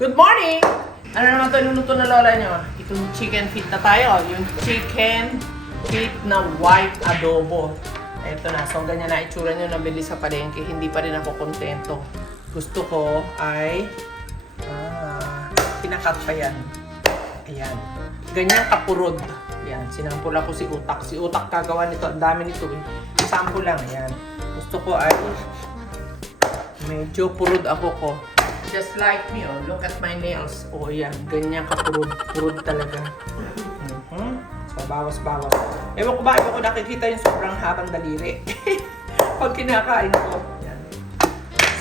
Good morning! Ano naman ito luluto na lola nyo? Itong chicken feet na tayo. Yung chicken feet na white adobo. Ito na. So, ganyan na itsura nyo nabili sa palengke. Hindi pa rin ako kontento. Gusto ko ay pinakat pa yan. Ayan. Ganyan kapurod. Ayan. Sinampul ako si Utak. Si Utak kagawa nito. Ang dami nito eh. Sample lang. Ayan. Gusto ko ay medyo purod ako ko. Just like me, oh. Look at my nails. Oh, yan. Ganyan kapurod. Purod talaga. So, bawas-bawas. Ewan ko ba, ewan ko nakikita yung sobrang habang daliri. Pag kinakain ko. Yan.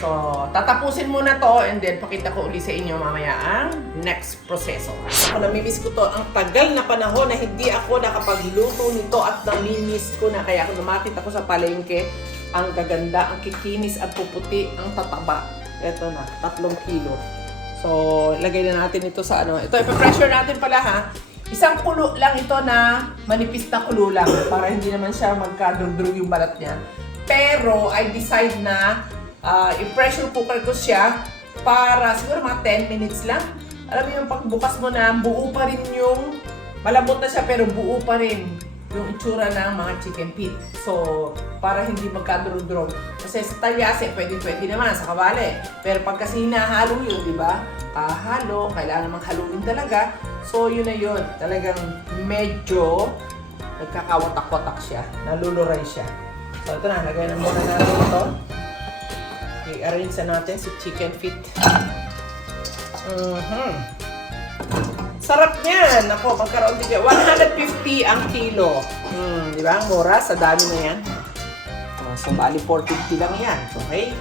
So, tatapusin muna to and then pakita ko uli sa inyo mamaya ang next proseso. Ako namimiss ko to. Ang tagal na panahon na hindi ako nakapagluto nito at namimiss ko na. Kaya ako lumakit ako sa palengke. Ang gaganda, ang kikinis at puputi, ang tataba. Ito na, 3 kilo. So, lagay na natin ito sa ano. Ito, ipa-pressure natin pala ha. Isang kulo lang ito na manipis na kulo lang para hindi naman siya magkadrug-drug yung balat niya. Pero, I decide na i-pressure cooker ko siya para siguro mga 10 minutes lang. Alam mo yung pagbukas mo na buo pa rin yung, malambot na siya pero buo pa rin yung itsura ng mga chicken feet. So, para hindi magkadurog-durog. Kasi sa talyase, pwede naman sa kawali. Pero pag kasi hinahalo yun, di ba? Kahalo, kailangan namang haluin talaga. So, yun na yun. Talagang medyo nagkakawatak-watak siya. Naluluray siya. So, ito na. Lagay na muna natin ito. I-arrange na natin si chicken feet. Sarap niyan! Ako, magkaroon din 150 ang kilo. Di ba? Ang mura sa dami na yan. So, bali 450 lang yan. Okay?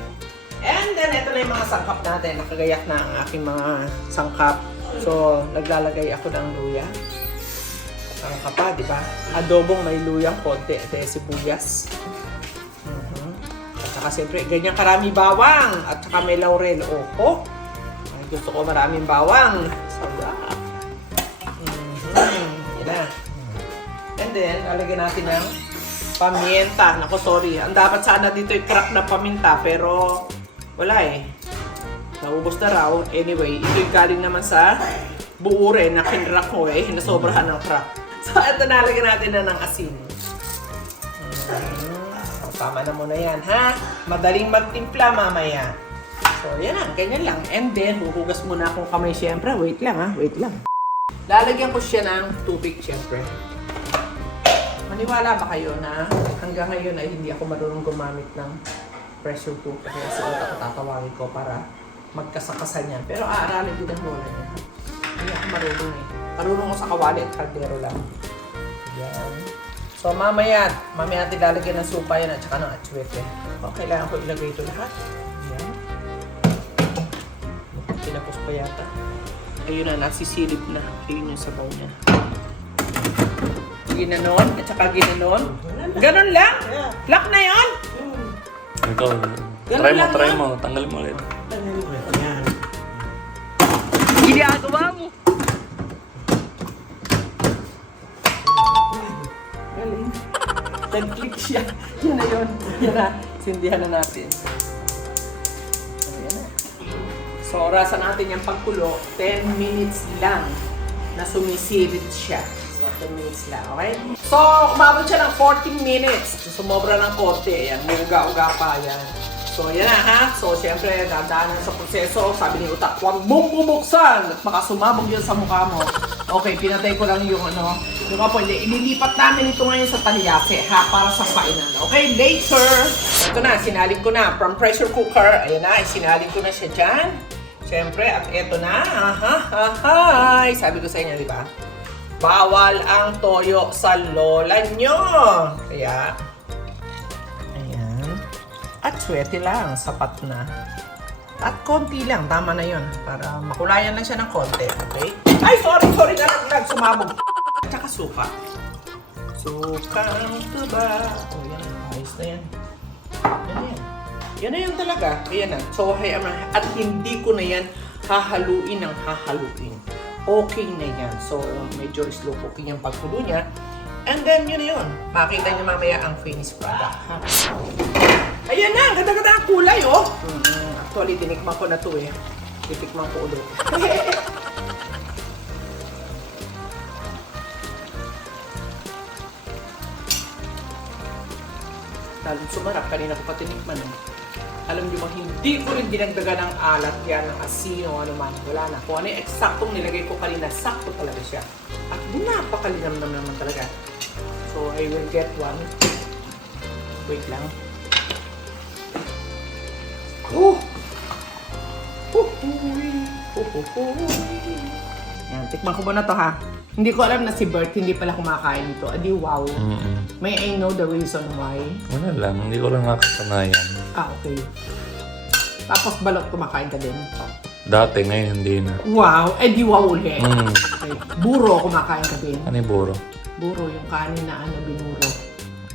And then, ito na yung mga sangkap natin. Nakagayak na ang aking mga sangkap. So, naglalagay ako ng luya. Sangkap pa, di ba? Adobong may luyang konti. Ito yung sibuyas. At saka, siyempre, ganyan karami bawang. At saka may laurel. Opo. Ay, gusto ko maraming bawang. Sarap. Yan na. And then, lalagyan natin ng paminta. Nako, sorry. Ang dapat sana dito ay crack na paminta. Pero, wala eh. Naubos na raw. Anyway, ito yung galing naman sa buo rin na kinrack ko eh. Nasobrahan ng crack. So, ito nalagyan natin na ng asin. Tama na muna yan, ha? Madaling magtimpla mamaya. So, yan na. Ganyan lang. And then, huhugas muna akong kamay siyempre. Wait lang, ha? Wait lang. Lalagyan ko siya ng tubig, syempre. Maniwala ba kayo na hanggang ngayon ay hindi ako marunong gumamit ng pressure cooker. Kaya si Utak tatawagin ko para magkasakasan niya. Pero aaralin din ang lola niya. Hindi ako marunong eh. Marunong ko sa kawali at kaldero lang. Yan. So mamaya natin lalagyan ng supa yan at saka ng atsuete. O, kailangan ko ilagay ito lahat. Yan. Tinapos pa yata. Ayun na, nasisilip na. Ayun yung sabaw niya. Ginanon, at saka ginanon. Ganon lang? Lock na yun? Ikaw, try mo. Tanggalin mo ulit. Yan. Ginagawa mo. Galing. Nag-click siya. Yan na yun. Yan na. Sindihan na natin. So, orasan natin yung pagkulo, 10 minutes lang na sumisilip siya. So, 10 minutes lang, okay? So, umabot siya ng 14 minutes. So, sumobra ng konti. Ayan, may uga-uga pa yan. So, yan na ha. So, syempre, dadaanan sa proseso. Sabi ni Utak, huwag mong bubuksan at makasumabog yun sa mukha mo. Okay, pinatay ko lang yung yung apoy. Ililipat namin ito ngayon sa talyase ha, para sa kainan. Okay, later. Ito na, sinalin ko na. From pressure cooker, ayan na, sinalin ko na siya dyan. Siyempre, at eto na, sabi ko sa inyo, di ba? Bawal ang toyo sa lola nyo. Kaya, ayan. At swerte lang, sapat na. At konti lang, tama na yun. Para makulayan lang siya ng konti, okay? Ay, sorry, nalaglag, sumabog. At saka suka. Sukang tuba. O, yan, ayos na yan. Yan na yan talaga. Ayan na. So, at hindi ko na yan hahaluin ng hahaluin. Okay na yan. So, medyo slow cooking yung pagkulo niya. And then, yun na yun. Makita niyo mamaya ang finished product. Ayan na. Ganda-ganda ang kulay, oh. Actually, tinikman ko na to eh. Titikman ko ulit. Lalong sumarap. Kanina ko pa tinikman. Alam niyo ba, hindi ko rin dinagdagan ng alat yan, ng asin o ano man. Wala na. Kung ano yung eksaktong nilagay ko kanina, sakto talaga siya. At napakalinamnam naman talaga. So, I will get one. Wait lang. Oh! Yan, tikman ko muna to ha. Hindi ko alam na si Bert hindi pala kumakain nito. Adi wow. May I know the reason why? Wala lang, hindi ko lang nakasanayan. Okay. Tapos balot kumakain ka din. Dati, ngayon hindi na. Wow, edi wow ulit. Mm. Okay. Buro kumakain ka din. Ano yung buro? Buro, yung kanin na ano, binuro.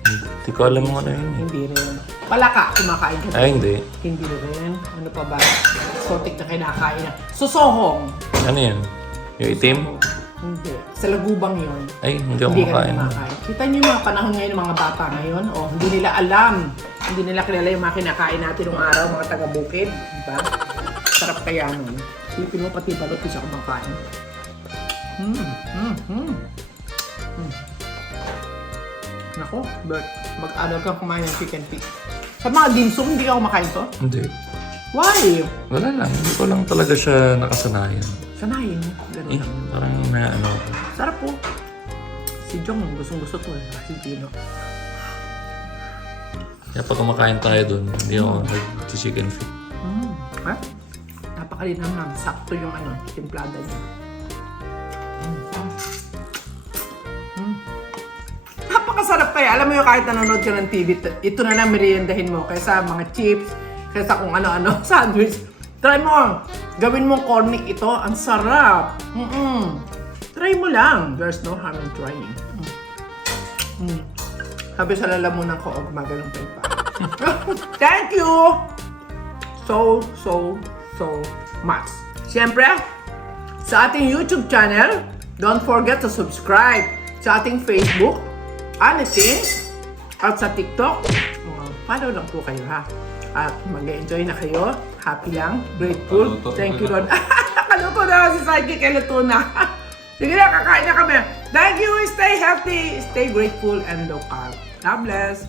Hindi ko alam mo ano yun. Hindi rin. Palaka, kumakain ka din. Ay, hindi. Hindi rin. Ano pa ba? Sotik na kinakain na. Susohong. Ano yun? Yung itim? Hindi. Sa lagubang yun. Ay, hindi ako Hindi ka makain. na kumakain. Kita niyo yung mga panahon ngayon ng mga bata ngayon. Oh, hindi nila alam. Hindi nila kilala yung mga kinakain natin nung araw, mga taga-bukid. Diba? Sarap kaya nun. Silipin mo pati balot ko siya kumakain. Nako, Bert, mag-aral kang kumain ng chicken feet. Sa mga dimsum, hindi ka kumakain to? Hindi. Why? Wala lang. Hindi ko lang talaga siya nakasanayan. Sanayin mo. Ganun Eh, lang. parang na ano ako. Sarap po. Si Jong, gustong-gusto to eh. Si Gino. Kaya pag kumakain tayo dun, hindi ako nag-chicken feet. Ha? Napakalinam lang. Sakto yung ano, timplada niya. Napakasarap kaya. Alam mo yung kahit nanonood ka ng TV, ito na lang meriendahin mo kaysa mga chips, kaysa kung ano-ano, sandwich. Try mo. Gawin mo cornic ito. Ang sarap. Try mo lang. There's no harm in trying. Sabi sa lalamunan ko, gumagalong pa yung pa. Thank you! So much. Siyempre, sa ating YouTube channel, don't forget to subscribe. Sa ating Facebook, Anything, at sa TikTok, follow lang po kayo ha. At mag-enjoy na kayo. Happy lang. Grateful. Kaluto Thank you, na. Lord. Kaluto na si Psyche. Kaluto na. Sige na, kakain na kami. Thank you. Stay healthy. Stay grateful and low carb. God bless.